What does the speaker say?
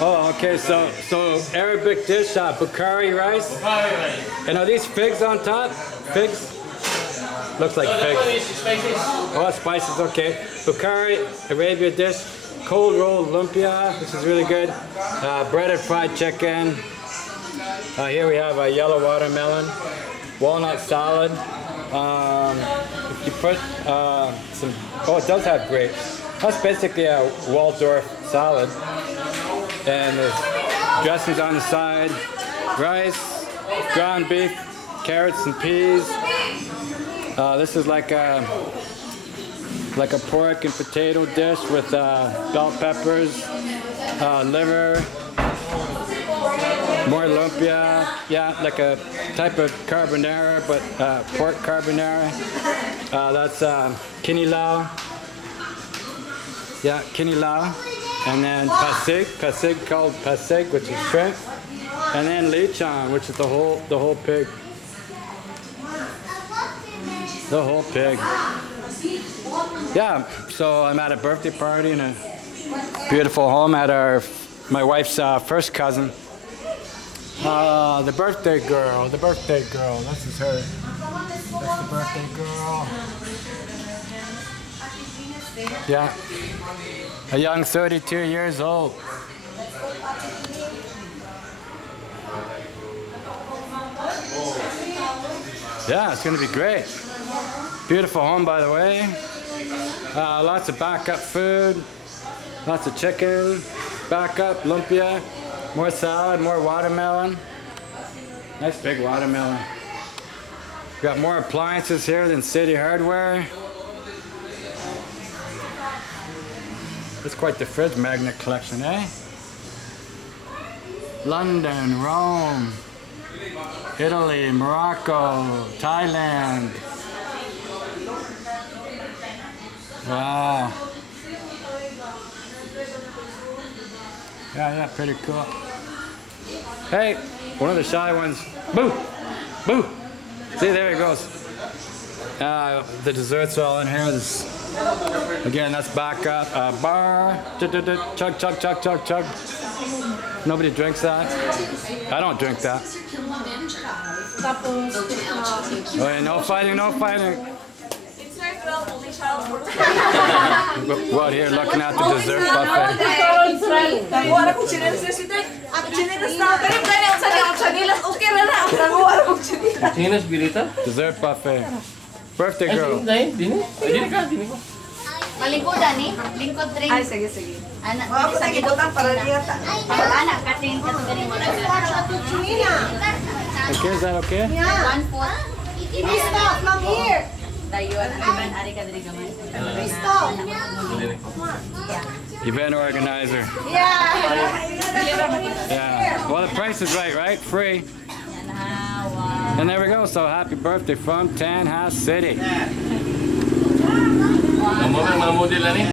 Oh, okay. So Arabic dish, Bukhari rice. Bukhari rice. And are these figs on top? Figs? Looks like figs. Spices. Oh, spices. Okay. Bukhari Arabia dish. Cold rolled lumpia, which is really good. Breaded fried chicken. Here we have a yellow watermelon. Walnut salad. If you put some, oh, it does have grapes. That's basically a Waldorf salad. And there's dressings on the side. Rice, ground beef, carrots and peas. This is like a pork and potato dish with bell peppers, liver, more lumpia. Yeah, like a type of carbonara, but pork carbonara. That's kinilaw. Yeah, kinilaw. And then pasig called pasig, which is shrimp. And then lechon, which is the whole pig. The whole pig. Yeah, so I'm at a birthday party in a beautiful home at my wife's first cousin. The birthday girl. This is her. That's the birthday girl. Yeah. A young 32 years old. Yeah, it's going to be great. Beautiful home, by the way. Lots of backup food. Lots of chicken. Backup, lumpia. More salad, more watermelon. Nice big watermelon. Got more appliances here than City Hardware. It's quite the fridge magnet collection, eh? London, Rome, Italy, Morocco, Thailand. Wow. Yeah, pretty cool. Hey, one of the shy ones. Boo! Boo! See, there he goes. The desserts are all in here. Again, that's back up. Bar. Chug, chug, chug, chug, chug. Nobody drinks that. I don't drink that. Oh, yeah, no fighting, no fighting. What, here looking at the dessert buffet? Dessert buffet. Birthday girl. Malingkudan ni, lingkod rin. Ay, sige. Anak, Ako sa gibutan para niya ta. anak, Katrina, katong mo lang. Okay, is that okay? 1/4. Stop, from here. Dayuan, ari ka diri gamay. Stop. Event organizer. Yeah. Well, the price is right? Free. And there we go. So happy birthday from Tanjayanon City.